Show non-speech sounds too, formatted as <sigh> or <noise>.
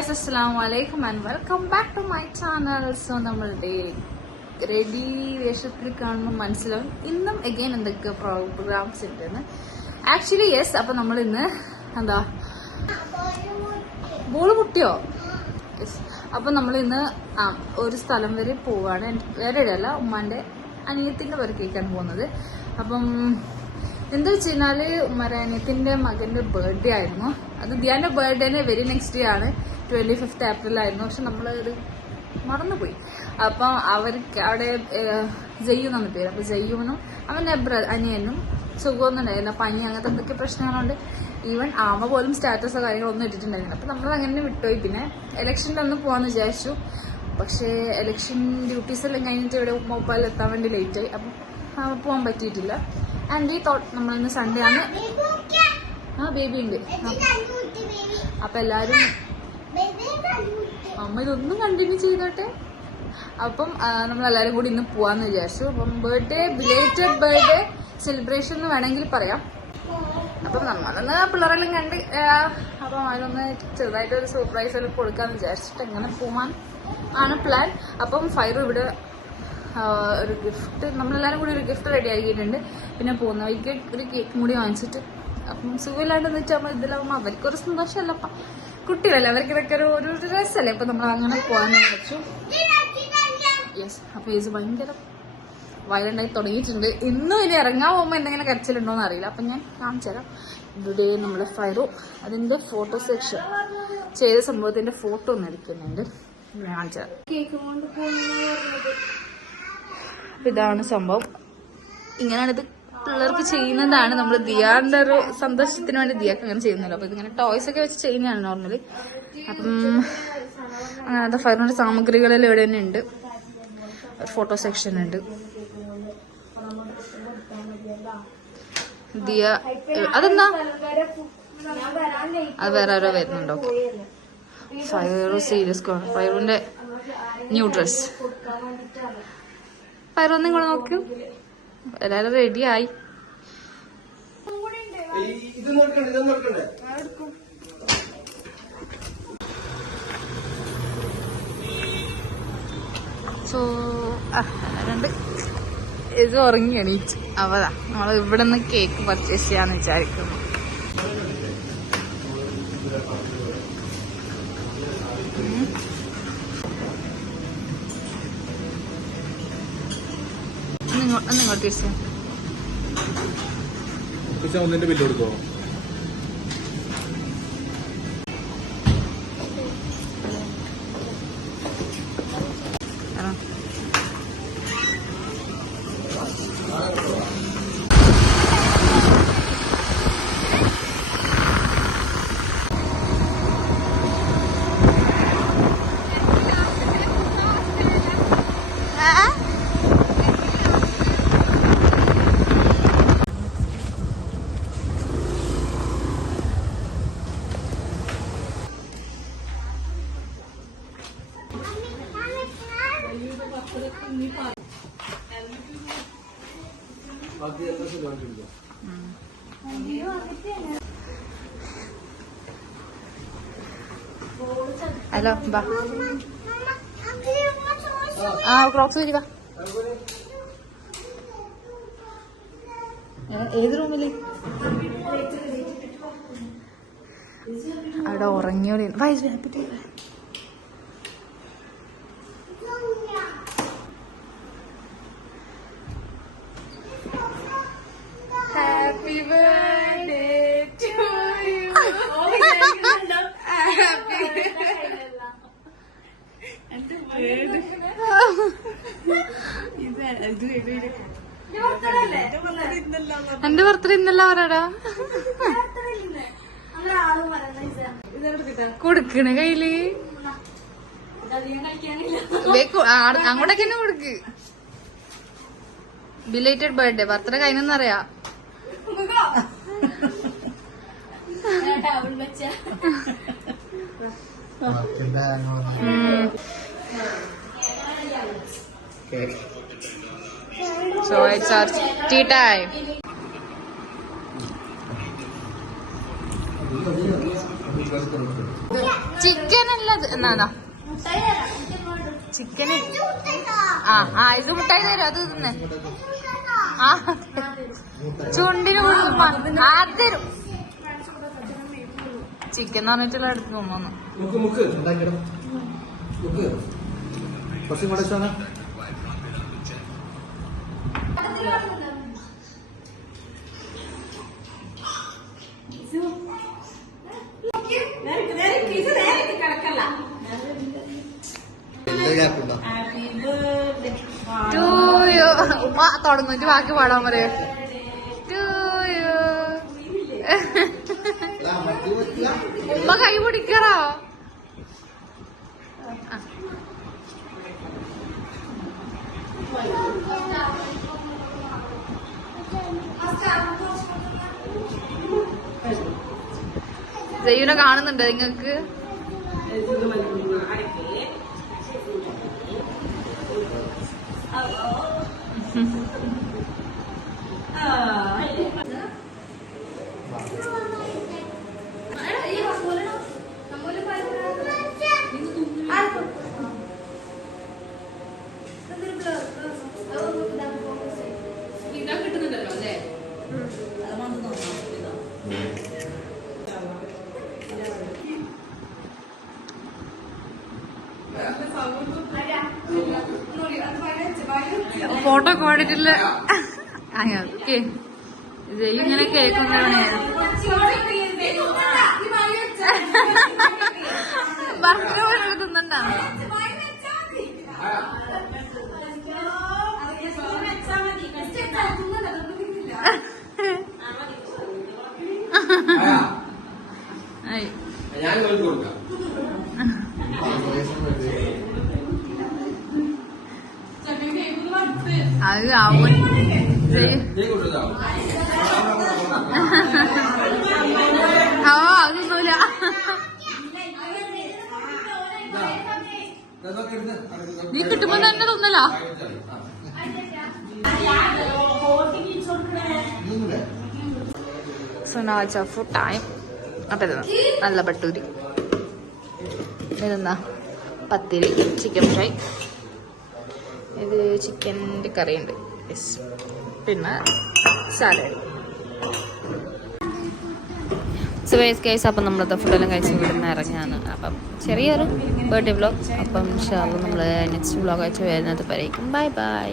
Guys അസ്സാം വലൈക്കും and welcome back to my channel so നമ്മളുടെ റെഡി വേഷത്തിൽ കാണുമ്പോൾ മനസ്സിലാവും. ഇന്നും എഗെയിൻ എന്തൊക്കെ പ്രോഗ്രാംസ് ഉണ്ടെന്ന് ആക്ച്വലി യെസ് അപ്പൊ നമ്മൾ ഇന്ന് എന്താ ബോൾ പൊട്ടിയോ യെസ് അപ്പൊ നമ്മൾ ഇന്ന് ആ ഒരു സ്ഥലം വരെ പോവാണ്. വേറെ ഇടയല്ല ഉമ്മാന്റെ അനിയത്തിന്റെ കേൾക്കാൻ പോകുന്നത്. അപ്പം എന്താ വെച്ച് കഴിഞ്ഞാൽ ഉമ്മാരെ അനിയത്തിന്റെ മകന്റെ ബർത്ത്ഡേ ആയിരുന്നു. അത് ദിയാന്റെ ബർത്ത്ഡേനെ വെരി നെക്സ്റ്റ് ഡേ ആണ്. ട്വന്റി ഫിഫ്ത്ത് ഏപ്രിൽ ആയിരുന്നു. പക്ഷെ നമ്മളത് മറന്നുപോയി. അപ്പം അവർക്ക് അവിടെ ജയ്യു എന്നാണ് പേര്. അപ്പൊ ജയ്യൂനും ബ്ര- അനിയനും സുഖമൊന്നുണ്ടായിരുന്നു ഉണ്ടായില്ല. പനി അങ്ങനത്തെ എന്തൊക്കെ പ്രശ്നങ്ങളുണ്ട്? ഈവൻ ആമ പോലും സ്റ്റാറ്റസോ കാര്യങ്ങളൊന്നും ഇട്ടിട്ടുണ്ടായിരുന്നില്ല. അപ്പൊ നമ്മൾ അങ്ങനെ വിട്ടുപോയി. പിന്നെ ഒന്ന് പോവാന്ന് വിചാരിച്ചു. പക്ഷേ ഇലക്ഷൻ ഡ്യൂട്ടീസ് എല്ലാം കഴിഞ്ഞിട്ട് ഇവിടെ മൊബൈൽ എത്താൻ വേണ്ടി ലേറ്റായി അപ്പം പോകാൻ പറ്റിയിട്ടില്ല. ആൻഡ് ഈ തോട്ട് നമ്മളിന്ന് സൺഡേ ആണ്. ആ ബേബി ഉണ്ട്. അപ്പൊ എല്ലാരും അമ്മ ഇതൊന്നും കണ്ടിന്യൂ ചെയ്തോട്ടെ. അപ്പം നമ്മൾ എല്ലാവരും കൂടി ഇന്ന് പോവാന്ന് വിചാരിച്ചു. അപ്പം ബർത്ത്ഡേ ബിലേറ്റഡ് ബർത്ത്ഡേ സെലിബ്രേഷൻ എന്ന് വേണമെങ്കിൽ പറയാം. അപ്പം നമ്മളൊന്ന് പിള്ളേരെല്ലാം കണ്ട് അപ്പം അതിനൊന്ന് ചെറുതായിട്ട് ഒരു സർപ്രൈസ് കൊടുക്കാന്ന് വിചാരിച്ചിട്ട് എങ്ങനെ പോവാൻ ആണ് പ്ലാൻ അപ്പം ഫയർ ഇവിടെ ഒരു ഗിഫ്റ്റ് നമ്മളെല്ലാവരും കൂടി ഒരു ഗിഫ്റ്റ് റെഡി ആക്കിയിട്ടുണ്ട്. പിന്നെ പോകുന്ന വൈകി ഒരു കേക്കും കൂടി വാങ്ങിച്ചിട്ട് അപ്പം സുഖമില്ലാണ്ടെന്ന് വെച്ചാൽ നമ്മൾ ഇതിലാവുമ്പോൾ അവർക്കൊരു സന്തോഷമല്ലപ്പ കുട്ടികളല്ലേ അവർക്ക് ഇതൊക്കെ ഒരു ഒരു രസമല്ലേ അപ്പം നമ്മൾ അങ്ങനെ പോകാൻ വെച്ചു യെസ് അപ്പോൾ ഇത് ഭയങ്കര വയലുണ്ടായി തുടങ്ങിയിട്ടുണ്ട്. ഇന്നും ഇനി ഇറങ്ങാൻ പോകുമ്പോൾ എന്തെങ്കിലും കരച്ചിലുണ്ടോന്ന് അറിയില്ല. അപ്പം ഞാൻ കാണിച്ചു തരാം. ഇവിടെ നമ്മുടെ ഫയറു അതിന്റെ ഫോട്ടോ സെക്ഷൻ ചെയ്ത സംഭവത്തിന്റെ ഫോട്ടോ ഒന്ന് എടുക്കുന്നുണ്ട്. ഞാൻ കാണിച്ചു തരാം. ഇതാണ് സംഭവം. ഇങ്ങനെയാണ് ഇത് പിള്ളേർക്ക് ചെയ്യുന്നതാണ്. നമ്മൾ ദിയാന്റെ ഒരു സന്തോഷത്തിന് വേണ്ടി ദിയാക്ക് അങ്ങനെ ചെയ്യുന്നല്ലോ. അപ്പൊ ഇതിങ്ങനെ ടോയ്സ് ഒക്കെ വെച്ച് ചെയ്യുന്നതാണ് നോർമലി അപ്പം അങ്ങനത്തെ ഫയറിന്റെ സാമഗ്രികളെല്ലാം ഇവിടെ തന്നെ ഉണ്ട്. ഫോട്ടോ സെക്ഷൻ ഉണ്ട്. ദിയ അതെന്താ? അത് വേറെ ആരോ വരുന്നുണ്ടോ. ഫയറു സീരിയസ് ഫയറിന്റെ ന്യൂ ഡ്രസ് ഫയറൊന്നും ഇങ്ങോട്ട് നോക്കൂ. എല്ലാരും റെഡി ആയി. ഇത് നോക്കണ്ടേ ഇത് നോക്കണ്ടേ സോ രണ്ട്. ഇത് ഉറങ്ങി എണീച്ചു അവതാ നമ്മൾ ഇവിടെ നിന്ന് കേക്ക് പർച്ചേസ് ചെയ്യാന്ന് വിചാരിക്കുന്നു ഉം. ഒന്ന് ഇങ്ങോട്ട് ഒന്നിന്റെ ബില്ല് കൊടുക്കോ ഹലോ ബാ. ആ ക്രോക്സ് വരി വാ ഏത് റൂമിൽ? അവിടെ ഉറങ്ങിയോളി വയസ്സ് happy happy birthday to you <laughs> എന്റെ ബർത്ത്ഡേ ഇന്നല്ല പറയടാ കൊടുക്കണ കയ്യിൽ. അങ്ങോട്ടൊക്കെ തന്നെ കൊടുക്ക്. ബിലേറ്റഡ് ബർത്ത്ഡേ ബർത്ത്ഡേ കഴിഞ്ഞെന്നറിയാ So it's our tea time. Chicken അല്ലത് എന്നാ ചിക്കന് ആ ആ ഇത് മുട്ടായി തരും അത് തിന്നെ. ആ. ചുണ്ടിന് കൊടുക്കും അത് തരും. ചിക്കൻ എന്ന് പറഞ്ഞിട്ടുള്ള അടുത്ത് തോന്നുന്നു. ഉമ്മ തുടങ്ങുന്നിട്ട് ബാക്കി പാടാൻ പറയൂ ഉമ്മ കൈ പിടിക്കറോ ജയ്യുനെ കാണുന്നുണ്ട് നിങ്ങൾക്ക്? <laughs> <laughs> കിട്ടുന്നുണ്ടല്ലോ പാടിട്ടില്ല ഓക്കെ. ഇങ്ങനെ കേൾക്കുന്നതാണ് ഭക്ഷണം <laughs> പോലും തിന്നണ്ടാ ആയി. ഞാൻ നിങ്ങൾക്ക് കൊടുക്കാം അത് അവൻ ജയ്യു ജയ് കൊടുക്കാം ആ അതൊന്നുമില്ല നീ കിട്ടുമ്പോ തന്നെ a food time. അപ്പൊ നല്ല പട്ടൂരി പത്തിരി ചിക്കൻ ഫ്രൈ ഇത് ചിക്കന്റെ കറിയുണ്ട്. യെസ് പിന്നെ സാലഡ് സോ ഗൈസ് അപ്പം നമ്മളത് ഫുഡെല്ലാം കഴിച്ച് വിടുന്ന ഇറങ്ങിയാണ് അപ്പം ചെറിയൊരു ബർത്ത്ഡേ വ്ലോഗ് അപ്പം ഇൻഷാല്ല നമ്മൾ നെക്സ്റ്റ് വ്ലോഗ് അയച്ച് വരുന്നത് പറയും ബൈ ബൈ